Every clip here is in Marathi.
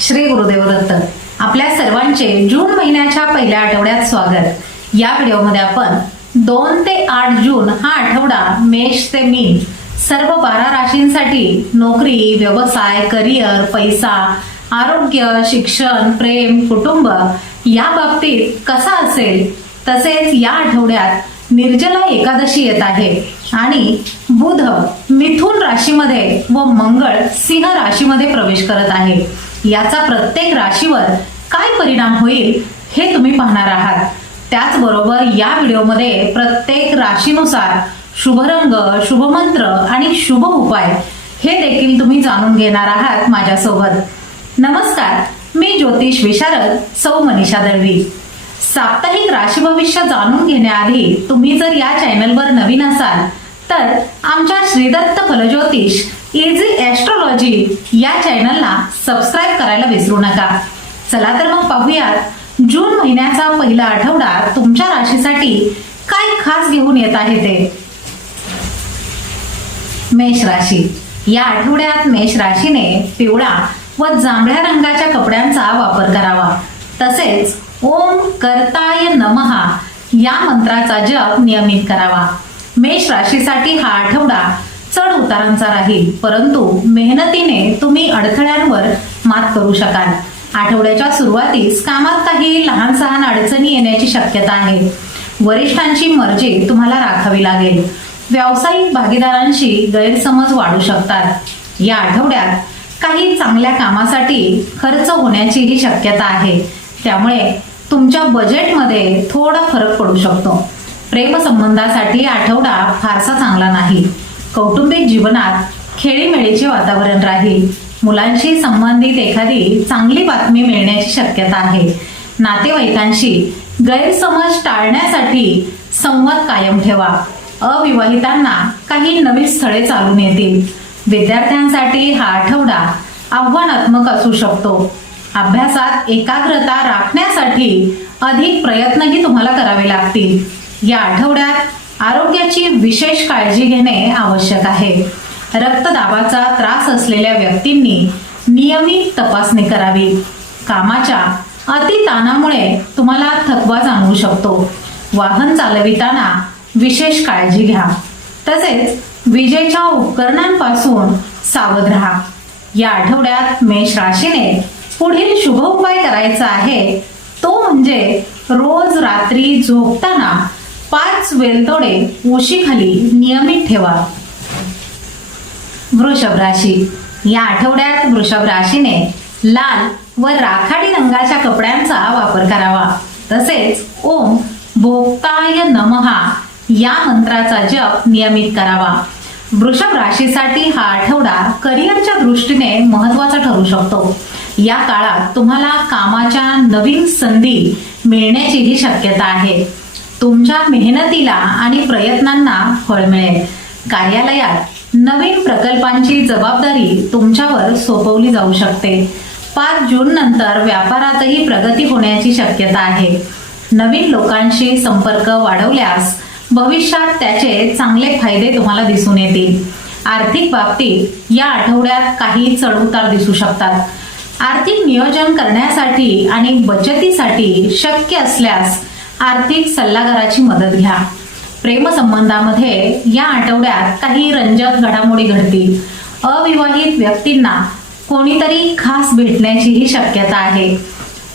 श्री गुरुदेव दत्त आपल्या सर्वांचे जून महिन्याच्या पहिल्या आठवड्यात स्वागत. या व्हिडिओमध्ये आपण दोन ते आठ जून हा आठवडा मेष ते मीन सर्व बारा राशींसाठी नोकरी व्यवसाय करिअर पैसा आरोग्य शिक्षण प्रेम कुटुंब या बाबतीत कसा असेल तसेच या आठवड्यात निर्जला एकादशी येत आहे आणि बुध मिथुन राशीमध्ये व मंगळ सिंह राशीमध्ये प्रवेश करत आहे. याचा प्रत्येक राशीवर काय परिणाम होईल हे तुम्ही पाहणार आहात. त्याचबरोबर या व्हिडिओमध्ये प्रत्येक राशीनुसार शुभ रंग शुभ मंत्र आणि शुभ उपाय हे देखील तुम्ही जाणून घेणार आहात माझ्यासोबत. नमस्कार मी ज्योतिष विशारद सौ मनीषा दळवी. साप्ताहिक राशी भविष्य जाणून घेण्याआधी तुम्ही जर या चॅनलवर नवीन असाल तर आमच्या श्रीदत्त फलज्योतिष इझी ॲस्ट्रॉलॉजी या चॅनलला सबस्क्राईब करायला विसरू नका. चला तर मग पाहूयात जून महिन्याचा पहिला आठवडा तुमच्या राशीसाठी काय खास घेऊन येत आहे ते? मेष राशी. या आठवड्यात मेष राशीने पिवळा व जांभळ्या रंगाच्या कपड्यांचा वापर करावा. तसेच ओम करताय नमहा या मंत्राचा जप नियमित करावा. मेष राशीसाठी हा आठवडा चढ उतारांचा राहील. परंतु मेहनतीने तुम्ही अडथळ्यांवर मात करू शकाल. आठवड्याच्या सुरुवातीस कामात काही लहान सहान अडचणी येण्याची शक्यता आहे. वरिष्ठांची मर्जी तुम्हाला राखावी लागेल. व्यावसायिक भागीदारांशी गैरसमज वाढू शकतात. या आठवड्यात काही चांगल्या कामासाठी खर्च होण्याचीही शक्यता आहे. त्यामुळे तुमच्या बजेटमध्ये थोडा फरक पडू शकतो. प्रेमसंबंधासाठी आठवडा फारसा चांगला नाही. कौटुंबिक जीवनात खेळीमेळीचे वातावरण राहील. मुलांशी संबंधित एखादी चांगली बातमी मिळण्याची शक्यता आहे. नातेवाईकांशी गैरसमज टाळण्यासाठी संवाद कायम ठेवा. अविवाहितांना काही नवीन स्थळे चालून येतील. विद्यार्थ्यांसाठी हा आठवडा आव्हानात्मक असू शकतो. अभ्यासात एकाग्रता राखण्यासाठी अधिक प्रयत्नही तुम्हाला करावे लागतील. या आठवड्यात आरोग्याची विशेष काळजी घेणे आवश्यक आहे. रक्तदाबाचा त्रास असलेल्या व्यक्तींनी नियमित तपासणी करावी. कामाच्या अतिताणामुळे तुम्हाला थकवा जाणवू शकतो. वाहन चालविताना विशेष काळजी घ्या. तसेच विजेच्या उपकरणांपासून सावध राहा. या आठवड्यात मेष राशीने पुढील शुभ उपाय करायचा आहे. तो म्हणजे रोज रात्री झोपताना पाच वेलदोडे उशीखाली नियमित ठेवा. वृषभ राशी. या आठवड्यात वृषभ राशीने लाल व राखाडी रंगाच्या कपड्यांचा वापर करावा. तसेच ओम भोक्ताय नमहा या मंत्राचा जप नियमित करावा. वृषभ राशीसाठी हा आठवडा करिअरच्या दृष्टीने महत्त्वाचा ठरू शकतो. या काळात तुम्हाला कामाच्या नवीन संधी मिळण्याचीही शक्यता आहे. तुमच्या मेहनतीला आणि प्रयत्नांना फळ मिळेल. कार्यालयात नवीन प्रकल्पांची जबाबदारी तुमच्यावर सोपवली जाऊ शकते. पाच जून नंतर व्यापारातही प्रगती होण्याची शक्यता आहे. नवीन लोकांशी संपर्क वाढवल्यास भविष्यात त्याचे चांगले फायदे तुम्हाला दिसून येतील. आर्थिक बाबतीत या आठवड्यात काही चढउतार दिसू शकतात. आर्थिक नियोजन करण्यासाठी आणि बचतीसाठी शक्य असल्यास आर्थिक सल्लागाराची मदत घ्या. प्रेमसंबंधामध्ये या आठवड्यात काही रंजक घडामोडी घडतील. अविवाहित व्यक्तींना कोणीतरी खास भेटण्याचीही शक्यता आहे.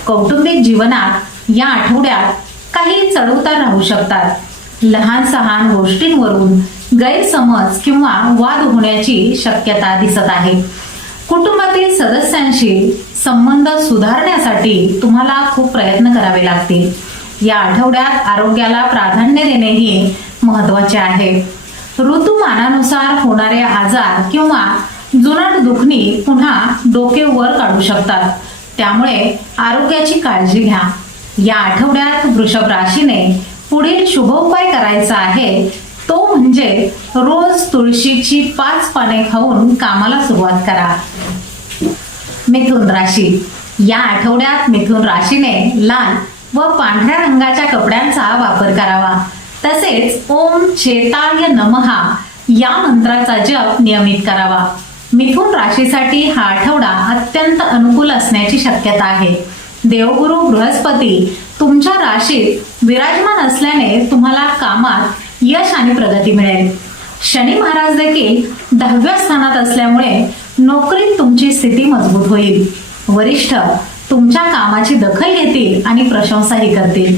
कौटुंबिक जीवनात या आठवड्यात काही चढउतार राहू शकतात. लहान सहान गोष्टींवरून गैरसमज किंवा वाद होण्याची शक्यता दिसत आहे. कुटुंबातील सदस्यांशी संबंध सुधारण्यासाठी तुम्हाला खूप प्रयत्न करावे लागतील. या आठवड्यात आरोग्याला प्राधान्य देणेही महत्त्वाचे आहे. ऋतुमानानुसार होणारे आजार किंवा जुनाट दुखणी पुन्हा डोके वर काढू शकतात. त्यामुळे आरोग्याची काळजी घ्या. या आठवड्यात वृषभ राशीने पुढील शुभ उपाय करायचा आहे. तो म्हणजे रोज तुळशीची पाच पाने खाऊन कामाला सुरुवात करा. मिथुन राशी. या आठवड्यात मिथुन राशीने लाल व पांढऱ्या रंगाच्या कपड्यांचा वापर करावा. तसेच ओम चेताय नमहा या मंत्राचा जप नियमित करावा. मिथुन राशीसाठी हा आठवडा अत्यंत अनुकूल असण्याची शक्यता आहे. देवगुरु बृहस्पती तुमच्या राशीत विराजमान असल्याने तुम्हाला कामात यश आणि प्रगती मिळेल. शनी महाराज देखील दहाव्या स्थानात असल्यामुळे नोकरीत तुमची स्थिती मजबूत होईल. वरिष्ठ तुमच्या कामाची दखल घेतील आणि प्रशंसाही करतील.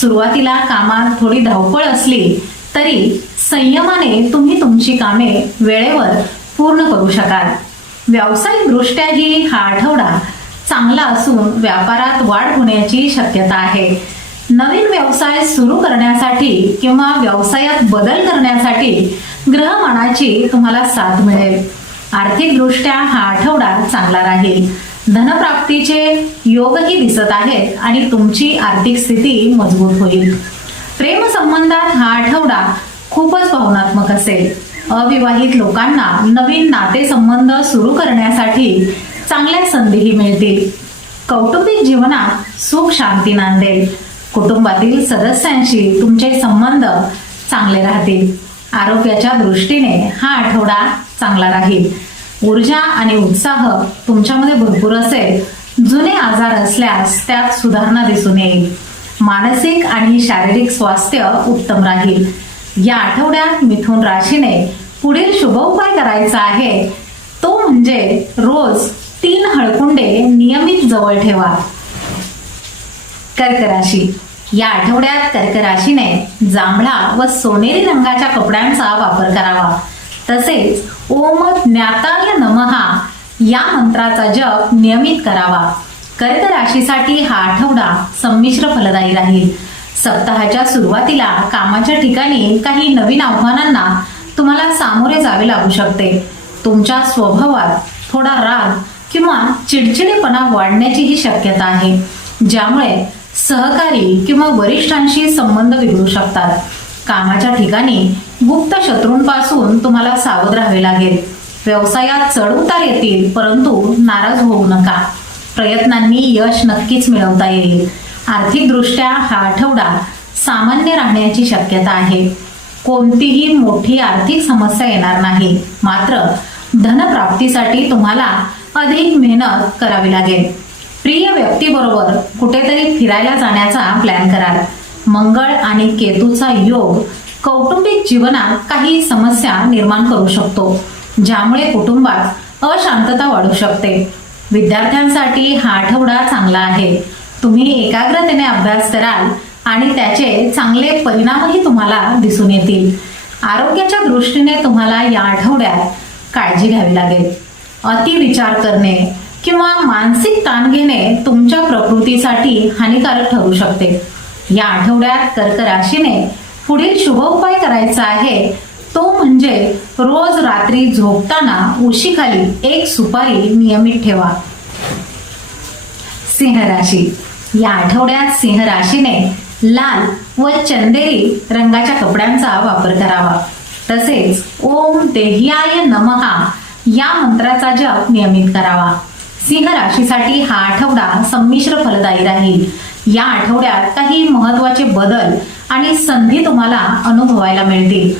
सुरुवातीला कामात थोडी धावपळ असली तरी संयमाने तुम्ही तुमची कामे वेळेवर पूर्ण करू शकाल. व्यावसायिक दृष्ट्याही हा आठवडा चांगला असून व्यापारात वाढ होण्याची शक्यता आहे. नवीन व्यवसाय सुरू करण्यासाठी किंवा व्यवसायात बदल करण्यासाठी ग्रहमानाची तुम्हाला साथ मिळेल. आर्थिक दृष्ट्या हा आठवडा चांगला राहील. धनप्राप्तीचे योगही दिसत आहेत आणि तुमची आर्थिक स्थिती मजबूत होईल. प्रेम संबंधात हा आठवडा खूपच भावनात्मक असेल. अविवाहित लोकांना नवीन नातेसंबंध सुरू करण्यासाठी चांगल्या संधीही मिळतील. कौटुंबिक जीवनात सुख शांती नांदेल. कुटुंबातील सदस्यांशी तुमचे संबंध चांगले राहतील. आरोग्याच्या दृष्टीने हा आठवडा चांगला राहील. ऊर्जा आणि उत्साह तुमच्यामध्ये भरपूर असेल. जुने आजार असल्यास त्यात सुधारणा दिसून येईल. मानसिक आणि शारीरिक स्वास्थ्य उत्तम राहील. या आठवड्यात मिथुन राशीने पुढील शुभ उपाय करायचा आहे. तो म्हणजे रोज तीन हळकुंडे नियमित जवळ ठेवा. कर्क राशी. या आठवड्यात कर्क राशीने जांभळा व सोनेरी रंगाच्या कपड्यांचा वापर करावा. तसेच ओम ज्ञाताय नमहा या मंत्राचा जप नियमित करावा. कर्क राशीसाठी हा आठवडा संमिश्र फलदायी राहील. सप्ताहाच्या सुरुवातीला कामाच्या ठिकाणी काही नवीन आव्हानांना तुम्हाला सामोरे जावे लागू शकते. तुमच्या स्वभावात थोडा राग किंवा चिडचिडेपणा वाढण्याचीही शक्यता आहे ज्यामुळे सहकारी किंवा वरिष्ठांशी संबंध बिघडू शकतात. कामाच्या ठिकाणी गुप्त शत्रूंपासून तुम्हाला सावध राहावे लागेल. व्यवसायात चढ उतार येतील परंतु नाराज होऊ नका. प्रयत्नांनी यश नक्कीच मिळवता येईल. आर्थिक दृष्ट्या हा आठवडा सामान्य राहण्याची शक्यता आहे. कोणतीही मोठी आर्थिक समस्या येणार नाही. मात्र धनप्राप्तीसाठी तुम्हाला अधिक मेहनत करावी लागेल. प्रिय व्यक्तीबरोबर कुठेतरी फिरायला जाण्याचा प्लॅन कराल. मंगळ आणि केतूचा योग कौटुंबिक जीवनात काही समस्या निर्माण करू शकतो ज्यामुळे कुटुंबात अशांतता वाढू शकते. विद्यार्थ्यांसाठी हा आठवडा चांगला आहे. तुम्ही एकाग्रतेने अभ्यास कराल आणि त्याचे चांगले परिणामही तुम्हाला दिसून येतील. आरोग्याच्या दृष्टीने तुम्हाला या आठवड्यात काळजी घ्यावी लागेल. अति विचार करणे किंवा मानसिक ताण घेणे तुमच्या प्रकृतीसाठी हानिकारक ठरू शकते. या आठवड्यात कर्क राशीने पुढील शुभ उपाय करायचा आहे. तो म्हणजे रोज रात्री झोपताना उशीखाली एक सुपारी नियमित ठेवा. सिंह राशी या आठवड्यात सिंह राशीने लाल व चंदेरी रंगाच्या कपड्यांचा वापर करावा. तसेच ओम देह्याय नमहा या मंत्राचा जप नियमित करावा. सिंह राशीसाठी हा आठवडा संमिश्र फलदायी राहील. या आठवड्यात काही महत्त्वाचे बदल आणि संधी तुम्हाला अनुभवायला मिळतील.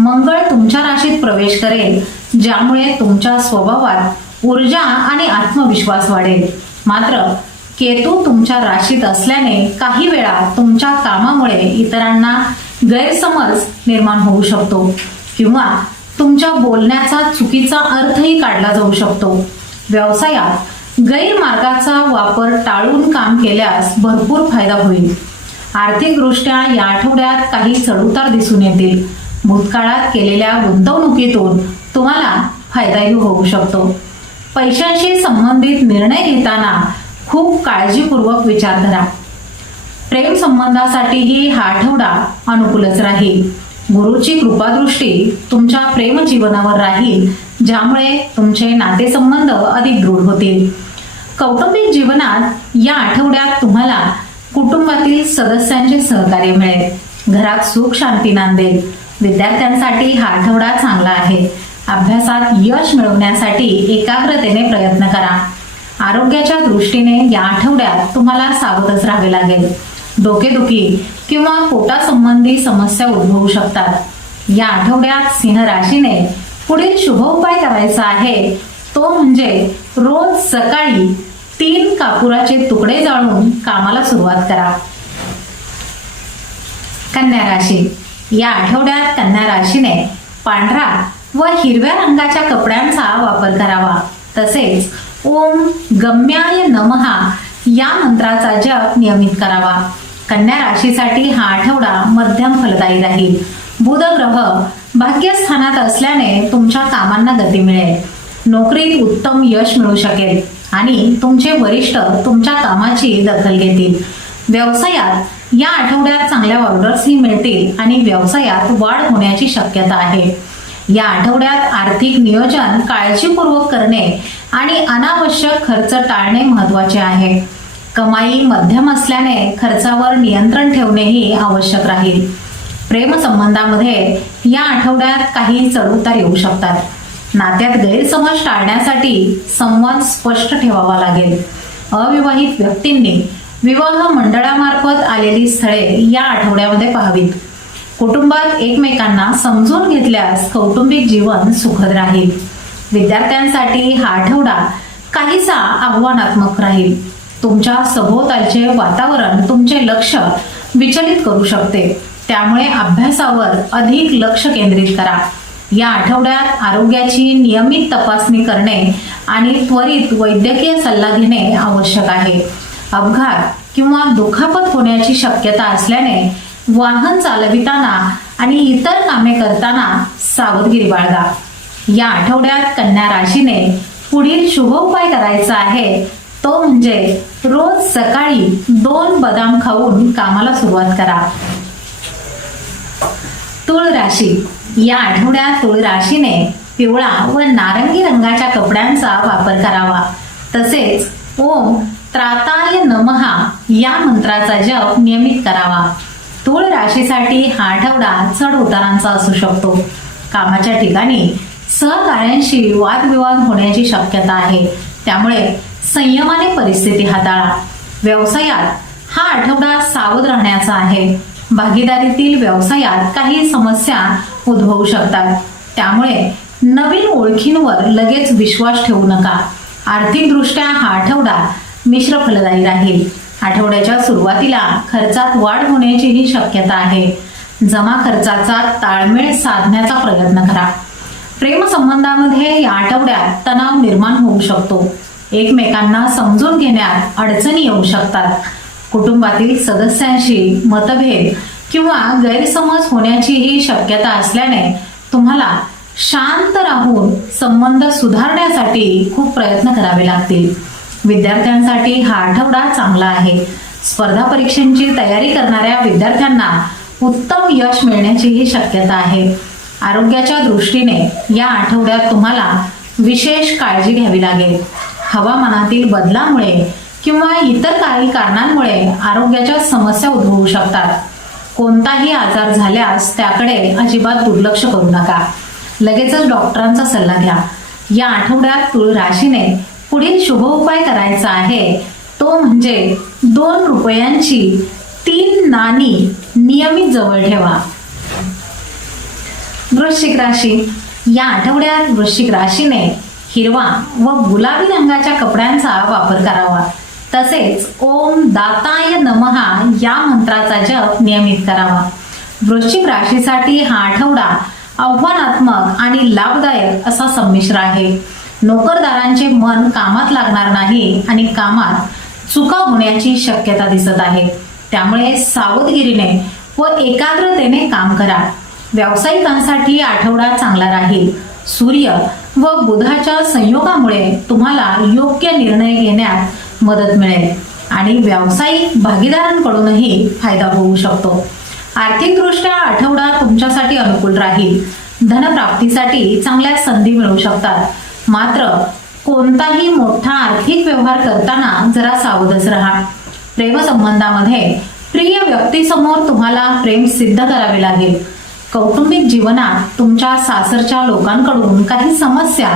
मंगळ तुमच्या राशीत प्रवेश करेल ज्यामुळे तुमच्या स्वभावात ऊर्जा आणि आत्मविश्वास वाढेल. मात्र केतू तुमच्या राशीत असल्याने काही वेळा तुमच्या कामामुळे इतरांना गैरसमज निर्माण होऊ शकतो किंवा तुमच्या बोलण्याचा चुकीचा अर्थही काढला जाऊ शकतो. व्यवसायात गैरमार्गाचा वापर टाळून काम केल्यास भरपूर फायदा होईल. आर्थिकदृष्ट्या या आठवड्यात काही चढउतार दिसून येतील. भूतकाळात केलेल्या गुंतवणुकीतून तुम्हाला फायदाही होऊ शकतो. पैशांशी संबंधित निर्णय घेताना खूप काळजीपूर्वक विचार करा प्रेम संबंधासाठीही हा आठवडा अनुकूलच राहील. गुरुची कृपादृष्टी तुमच्या प्रेम जीवनावर राहील ज्यामुळे तुमचे नातेसंबंध अधिक दृढ होतील. कौटुंबिक जीवनात या आठवड्यात तुम्हाला कुटुंबातील सदस्यांचे सहकार्य मिळेल. घरात सुख शांती नांदेल. विद्यार्थ्यांसाठी हा आठवडा चांगला आहे. अभ्यासात यश मिळवण्यासाठी एकाग्रतेने प्रयत्न करा. आरोग्याच्या दृष्टीने या आठवड्यात तुम्हाला सावधच राहावे लागेल. डोकेदुखी किंवा पोटासंबंधी समस्या उद्भवू शकतात. या आठवड्यात सिंह राशीने पुढील शुभ उपाय करायचा आहे. तो म्हणजे रोज सकाळी तीन कापुराचे तुकडे जाळून कामाला सुरुवात करा. कन्या राशी. या आठवड्यात कन्या राशीने पांढरा व हिरव्या रंगाच्या कपड्यांचा वापर करावा. तसेच ओम गम्याय नमहा या मंत्राचा जप नियमित करावा. कन्या राशीसाठी हा आठवडा मध्यम फलदायी राहील. बुध ग्रह भाग्यस्थानात असल्याने तुमच्या कामांना गती मिळेल. नोकरीत उत्तम यश मिळू शकेल आणि तुमचे वरिष्ठ तुमच्या कामाची दखल घेतील. व्यवसायात या आठवड्यात चांगल्या ऑर्डर्सही मिळतील आणि व्यवसायात वाढ होण्याची शक्यता आहे. या आठवड्यात आर्थिक नियोजन काळजीपूर्वक करणे आणि अनावश्यक खर्च टाळणे महत्त्वाचे आहे. कमाई मध्यम असल्याने खर्चावर नियंत्रण ठेवणेही आवश्यक राहील. प्रेमसंबंधामध्ये या आठवड्यात काही चढउतार येऊ शकतात. नात्यात गैरसमज टाळण्यासाठी संवाद स्पष्ट ठेवावा लागेल. अविवाहित व्यक्तींनी विवाह मंडळामार्फत आलेली स्थळे या आठवड्यामध्ये पाहावीत. कुटुंबात एकमेकांना समजून घेतल्यास कौटुंबिक जीवन सुखद राहील. विद्यार्थ्यांसाठी हा आठवडा काहीसा आव्हानात्मक राहील. तुमच्या सभोवतालचे वातावरण तुमचे लक्ष विचलित करू शकते. त्यामुळे अभ्यासावर अधिक लक्ष केंद्रित करा. या आठवड्यात आरोग्याची नियमित तपासणी करणे आणि त्वरित वैद्यकीय सल्ला घेणे आवश्यक आहे. अपघात किंवा दुखापत होण्याची शक्यता असल्याने वाहन चालविताना आणि इतर कामे करताना सावधगिरी बाळगा. या आठवड्यात कन्या राशीने पुढील शुभ उपाय करायचा आहे तो म्हणजे रोज सकाळी दोन बदाम खाऊन कामाला सुरुवात करा. तुळ राशी. या आठवड्यात तुळ राशीने पिवळा व नारंगी रंगाच्या कपड्यांचा वापर करावा. तसेच ओम त्राताय नमहा या मंत्राचा जप नियमित करावा. तुळ राशीसाठी हा आठवडा चढ उतारांचा असू शकतो. कामाच्या ठिकाणी सहकार्यांशी वादविवाद होण्याची शक्यता आहे. त्यामुळे संयमाने परिस्थिती हाताळा. व्यवसायात हा आठवडा सावध राहण्याचा आहे. भागीदारीतील व्यवसायात काही समस्या उद्भवू शकतात. त्यामुळे नवीन ओळखींवर लगेच विश्वास ठेवू नका. आर्थिकदृष्ट्या हा आठवडा मिश्र फलदायी राहील. आठवड्याच्या सुरुवातीला खर्चात वाढ होण्याचीही शक्यता आहे. जमा खर्चाचा ताळमेळ साधण्याचा प्रयत्न करा. प्रेमसंबंधामध्ये या आठवड्यात तणाव निर्माण होऊ शकतो. एकमेकांना समजून घेण्यात अडचणी येऊ शकतात. कुटुंबातील सदस्यांशी मतभेद किंवा गैरसमज होण्याचीही शक्यता असल्याने तुम्हाला शांत राहून संबंध सुधारण्यासाठी खूप प्रयत्न करावे लागतील. विद्यार्थ्यांसाठी हा आठवडा चांगला आहे. स्पर्धा परीक्षांची तयारी करणाऱ्या विद्यार्थ्यांना उत्तम यश मिळण्याचीही शक्यता आहे. आरोग्याच्या दृष्टीने या आठवड्यात तुम्हाला विशेष काळजी घ्यावी लागेल. हवामानातील बदलामुळे किंवा इतर काही कारणांमुळे आरोग्याच्या समस्या उद्भवू शकतात. कोणताही आजार झाल्यास त्याकडे अजिबात दुर्लक्ष करू नका. लगेचच डॉक्टरांचा सल्ला घ्या. या आठवड्यात तुळ राशीने पुढील शुभ उपाय करायचा आहे. तो म्हणजे दोन रुपयांची तीन नाणी नियमित जवळ ठेवा. वृश्चिक राशी. या आठवड्यात वृश्चिक राशीने हिरवा व गुलाबी रंगाच्या कपड्यांचा वापर करावा. तसेच ओम दाताय नमहा या मंत्राचा जप नियमित करावा. वृश्चिक राशीसाठी हा आठवडा आव्हानात्मक आणि लाभदायक असा संमिश्र आहे. नोकरदारांचे मन कामात लागणार नाही आणि कामात चुका होण्याची शक्यता दिसत आहे. त्यामुळे सावधगिरीने व एकाग्रतेने काम करा. व्यावसायिकांसाठी आठवडा चांगला राहील. सूर्य व बुधाच्या संयोगामुळे तुम्हाला योग्य निर्णय घेण्यात मदत मिळेल. आणि व्यावसायिक भागीदारांकडूनही फायदा होऊ शकतो. आर्थिकदृष्ट्या आठवडा तुमच्यासाठी अनुकूल राहील. धनप्राप्तीसाठी चांगल्या संधी मिळू शकतात. मात्र कोणताही मोठा आर्थिक व्यवहार करताना जरा सावधच राहा. प्रेमसंबंधामध्ये प्रिय व्यक्तीसमोर तुम्हाला प्रेम सिद्ध करावे लागेल. कौटुंबिक जीवनात तुमच्या सासरच्या लोकांकडून काही समस्या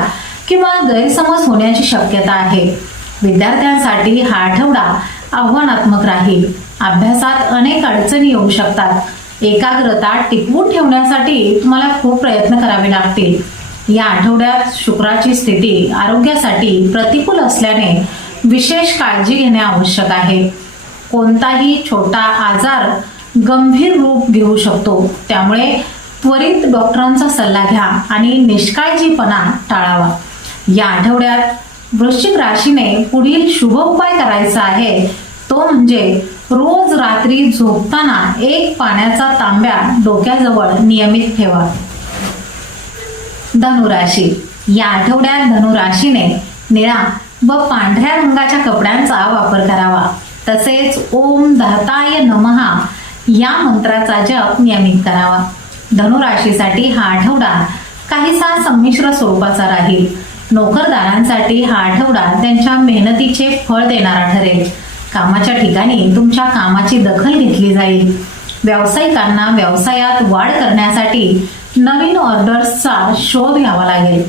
किंवा गैरसमज होण्याची शक्यता आहे. विद्यार्थ्यांसाठी हा आठवडा आव्हानात्मक राहील. अभ्यासात अनेक अडचणी येऊ शकतात. एकाग्रता टिकवून ठेवण्यासाठी तुम्हाला खूप प्रयत्न करावे लागतील. या आठवड्यात शुक्राची स्थिती आरोग्यासाठी प्रतिकूल असल्याने विशेष काळजी घेणे आवश्यक आहे. कोणताही छोटा आजार गंभीर रूप घेऊ शकतो. त्यामुळे त्वरित डॉक्टरांचा सल्ला घ्या आणि निष्काळजीपणा टाळावा. या आठवड्यात वृश्चिक राशीने पुढील शुभ उपाय करायचा आहे. तो म्हणजे रोज रात्री झोपताना एक पाण्याचा तांब्या डोक्याजवळ नियमित ठेवा. धनुराशी. या आठवड्यात धनुराशीने निळा व पांढऱ्या रंगाच्या कपड्यांचा वापर करावा. तसेच ओम धाताय नमहा या मंत्राचा जप नियमित करावा. धनुराशीसाठी हा आठवडा काहीसा संमिश्र स्वरूपाचा राहील. नोकरदारांसाठी हा आठवडा त्यांच्या मेहनतीचे फळ देणारा ठरेल. कामाच्या ठिकाणी तुमच्या कामाची दखल घेतली जाईल. व्यावसायिकांना व्यवसायात वाढ करण्यासाठी नवीन ऑर्डर्सचा शोध घ्यावा लागेल.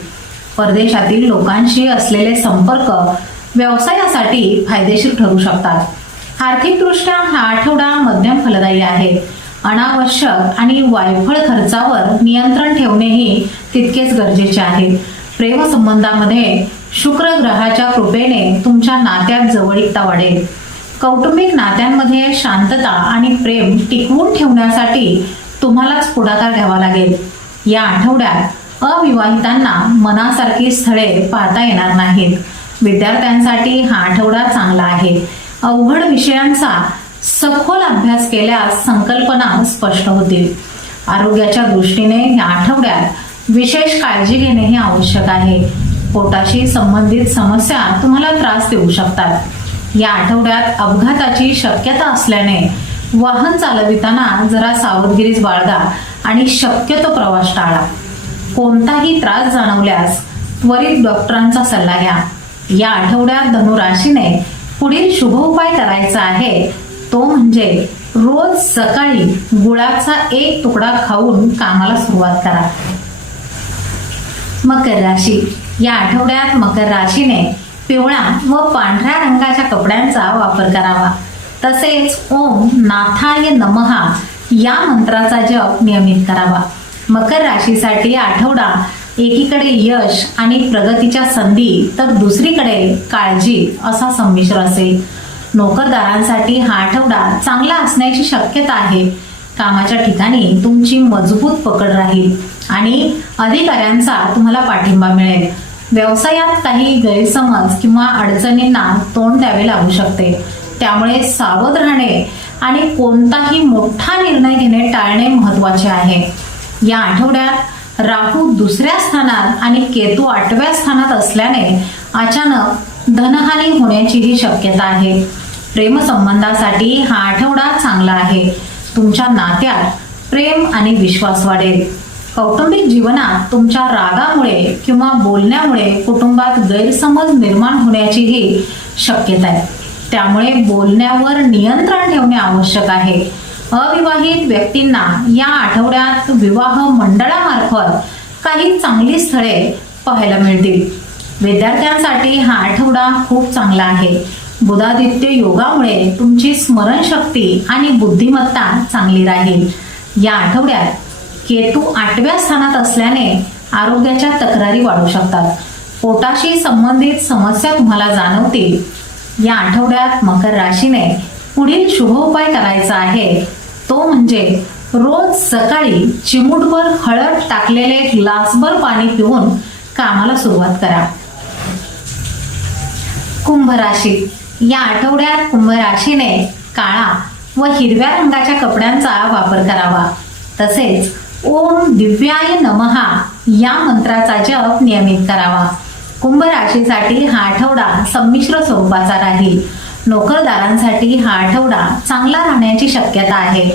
परदेशातील लोकांशी असलेले संपर्क व्यवसायासाठी फायदेशीर ठरू शकतात. आर्थिकदृष्ट्या हा आठवडा मध्यम फलदायी आहे. अनावश्यक आणि वायफळ खर्चावर नियंत्रण ठेवणेही तितकेच गरजेचे आहे. प्रेमसंबंधामध्ये शुक्र ग्रहाच्या कृपेने तुमच्या नात्यात जवळीकता वाढेल. कौटुंबिक नात्यांमध्ये शांतता आणि प्रेम टिकवून ठेवण्यासाठी तुम्हालाच पुढाकार घ्यावा लागेल. या आठवड्यात अविवाहितांना मनासारखी स्थळे पाहता येणार नाहीत. विद्यार्थ्यांसाठी हा आठवडा चांगला आहे. अवघड विषयांचा सखोल अभ्यास केल्यास संकल्पना स्पष्ट होतील. आरोग्याच्या दृष्टीने या आठवड्यात विशेष काळजी घेणे हे आवश्यक आहे. पोटाशी संबंधित समस्या तुम्हाला त्रास देऊ शकतात. या आठवड्यात अपघाताची शक्यता असल्याने वाहन चालविताना जरा सावधगिरीच बाळगा आणि शक्यतो प्रवास टाळा. कोणताही त्रास जाणवल्यास त्वरित डॉक्टरांचा सल्ला घ्या. या आठवड्यात धनुराशीने पुढील शुभ उपाय करायचा आहे. तो म्हणजे रोज सकाळी गुळाचा एक तुकडा खाऊन कामाला सुरुवात करा. मकर राशी. या आठवड्यात मकर राशीने पिवळा व पांढऱ्या रंगाच्या कपड्यांचा वापर करावा. तसेच ओम नाथाय नमहा या मंत्राचा जप नियमित करावा. मकर राशीसाठी आठवडा एकीकडे यश आणि प्रगतीच्या संधी तर दुसरीकडे काळजी असा संमिश्र असेल. नोकरदारांसाठी हा आठवडा चांगला असण्याची शक्यता आहे. कामाच्या ठिकाणी तुमची मजबूत पकड राहील आणि अधिकाऱ्यांचा तुम्हाला पाठिंबा मिळेल. व्यवसायात काही गैरसमज किंवा अडचणींना तोंड द्यावे लागू शकते. त्यामुळे सावध राहणे आणि कोणताही मोठा निर्णय घेणे टाळणे महत्त्वाचे आहे. या आठवड्यात राहू दुसऱ्या स्थानात आणि केतू आठव्या स्थानात असल्याने अचानक धनहानी होण्याचीही शक्यता आहे. प्रेमसंबंधासाठी हा आठवडा चांगला आहे. तुमच्या नात्यात प्रेम आणि विश्वास वाढेल. कौटुंबिक जीवनात तुमच्या रागामुळे किंवा बोलण्यामुळे कुटुंबात गैरसमज निर्माण होण्याचीही शक्यता आहे. त्यामुळे बोलण्यावर नियंत्रण ठेवणे आवश्यक आहे. अविवाहित व्यक्तींना या आठवड्यात विवाह मंडळामार्फत काही चांगली स्थळे पाहायला मिळतील. विद्यार्थ्यांसाठी हा आठवडा खूप चांगला आहे. बुधादित्य योगामुळे तुमची स्मरणशक्ती आणि बुद्धिमत्ता चांगली राहील. या आठवड्यात केतू आठव्या स्थानात असल्याने आरोग्याच्या तक्रारी वाढू शकतात. पोटाशी संबंधित समस्या तुम्हाला जाणवतील. या आठवड्यात मकर राशीने पुढील शुभ उपाय करायचा आहे. तो म्हणजे रोज सकाळी चिमूटभर हळद टाकलेले ग्लासभर पाणी पिऊन कामाला सुरुवात करा. कुंभ राशी या आठवड्यात कुंभ राशीने काळा व हिरव्या रंगाच्या कपड्यांचा वापर करावा. तसेच ओम दिव्याय नमहा या मंत्राचा जप नियमित करावा. कुंभ राशीसाठी हा आठवडा संमिश्र स्वरूपाचा राहील. नोकरदारांसाठी हा आठवडा चांगला राहण्याची शक्यता आहे.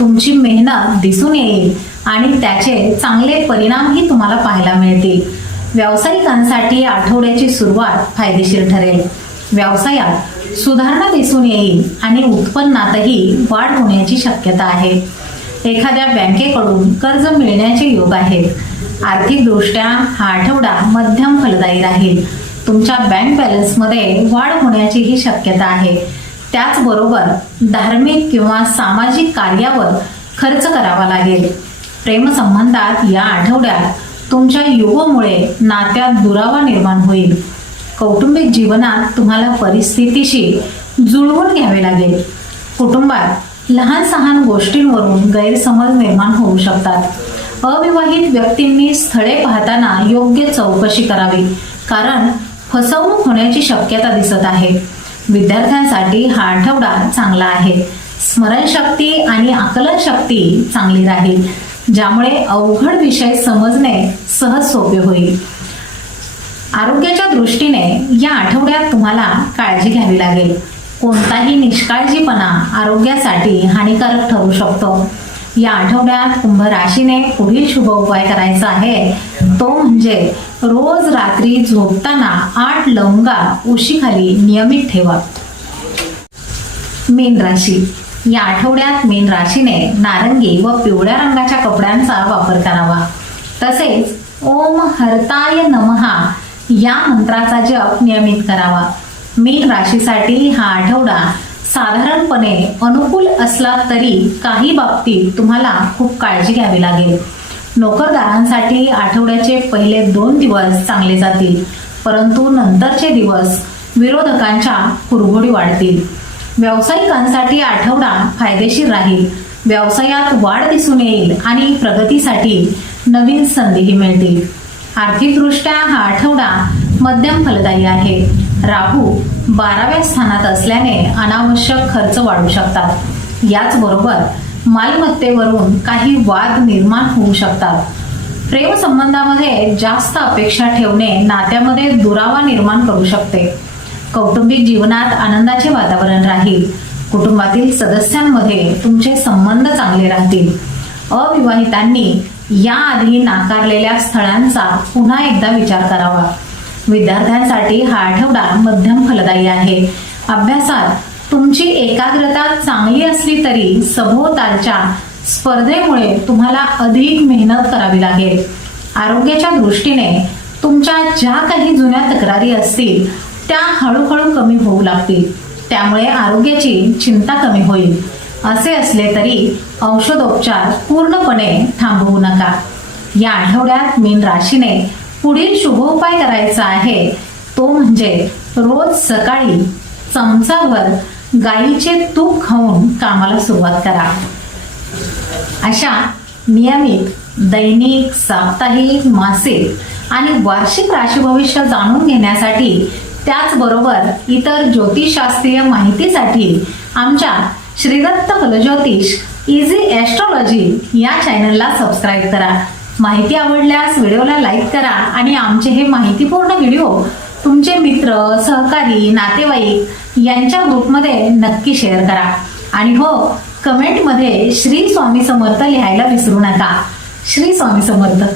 तुमची मेहनत दिसून येईल आणि त्याचे चांगले परिणामही तुम्हाला पाहायला मिळतील. व्यावसायिकांसाठी आठवड्याची सुरुवात फायदेशीर ठरेल. व्यवसायात सुधारणा दिसून येईल आणि उत्पन्नातही वाढ होण्याची शक्यता आहे. एखाद्या बँकेकडून कर्ज मिळण्याचे योग आहेत. आर्थिकदृष्ट्या हा आठवडा मध्यम फलदायी राहील. तुमच्या बँक बॅलन्समध्ये वाढ होण्याचीही शक्यता आहे. त्याचबरोबर धार्मिक किंवा सामाजिक कार्यावर खर्च करावा लागेल. प्रेमसंबंधात या आठवड्यात तुमच्या युगोमुळे नात्यात दुरावा निर्माण होईल. कौटुंबिक जीवनात तुम्हाला परिस्थितीशी जुळवून घ्यावे लागेल. कुटुंबात लहान सहान गोष्टींवरून गैरसमज निर्माण होऊ शकतात. अविवाहित व्यक्तींनी स्थळे पाहताना योग्य चौकशी करावी. कारण फसवणूक होण्याची शक्यता दिसत आहे. विद्यार्थ्यांसाठी हा आठवडा चांगला आहे. स्मरणशक्ती आणि आकलनशक्ती चांगली राहील ज्यामुळे अवघड विषय समजणे सहज सोपे होईल. आरोग्याच्या दृष्टीने या आठवड्यात तुम्हाला काळजी घ्यावी लागेल. कोणताही निष्काळजीपणा आरोग्यासाठी हानिकारक ठरू शकतो. या आठवड्यात कुंभ राशीने पुढील शुभ उपाय करायचा आहे. तो म्हणजे रोज रात्री झोपताना आठ लवंगा उशीखाली नियमित ठेवा. मीन राशी. या आठवड्यात मीन राशीने नारंगी व पिवळ्या रंगाच्या कपड्यांचा वापर करावा. तसेच ओम हरताय नमहा या मंत्राचा जप नियमित करावा. मीन राशीसाठी हा आठवडा साधारणपणे अनुकूल असला तरी काही बाबतीत तुम्हाला खूप काळजी घ्यावी लागेल. नोकरदारांसाठी आठवड्याचे पहिले दोन दिवस चांगले जातील परंतु नंतरचे दिवस विरोधकांच्या कुरघोडी वाढतील. व्यावसायिकांसाठी आठवडा फायदेशीर राहील व्यवसायात वाढ दिसून येईल आणि प्रगतीसाठी नवीन संधीही मिळतील. आर्थिकदृष्ट्या हा आठवडा मध्यम फलदायी आहे. राहू बाराव्या स्थानात असल्याने अनावश्यक खर्च वाढू शकतात. याचबरोबर मालमत्तेवरून काही वाद निर्माण होऊ शकतात. प्रेम संबंधामध्ये जास्त अपेक्षा ठेवणे नात्यामध्ये दुरावा निर्माण करू शकते. कौटुंबिक जीवनात आनंदाचे वातावरण राहील. कुटुंबातील सदस्यांमध्ये तुमचे संबंध चांगले राहतील. अविवाहितांनी याआधी नाकारलेल्या स्थळांचा पुन्हा एकदा विचार करावा. विद्यार्थ्यांसाठी हा आठवडा मध्यम फलदायी आहे. अभ्यासात तुमची एकाग्रता चांगली असली तरी सभोवतालच्या स्पर्धेमुळे तुम्हाला अधिक मेहनत करावी लागेल. आरोग्याच्या दृष्टीने तुमच्या ज्या काही जुन्या तक्रारी असतील त्या हळूहळू कमी होऊ लागतील. त्यामुळे आरोग्याची चिंता कमी होईल. असे असले तरी औषधोपचार पूर्णपणे थांबवू नका. या आठवड्यात मीन राशीने पुढील शुभोपाय करायचा आहे. तो म्हणजे रोज सकाळी चमचाभर गाईचे तूप खाऊन कामाला सुरुवात करा. अशा नियमित दैनिक साप्ताहिक मासिक आणि वार्षिक राशी भविष्य जाणून घेण्यासाठी त्याचबरोबर इतर ज्योतिषशास्त्रीय माहितीसाठी आमच्या श्रीदत्त फलज्योतिष इझी ॲस्ट्रॉलॉजी या चॅनलला सबस्क्राईब करा. माहिती आवडल्यास व्हिडिओला लाईक करा आणि आमचे हे माहितीपूर्ण व्हिडिओ तुमचे मित्र सहकारी नातेवाईक यांच्या ग्रुपमध्ये नक्की शेअर करा. आणि हो कमेंटमध्ये श्री स्वामी समर्थ लिहायला विसरू नका. श्री स्वामी समर्थ.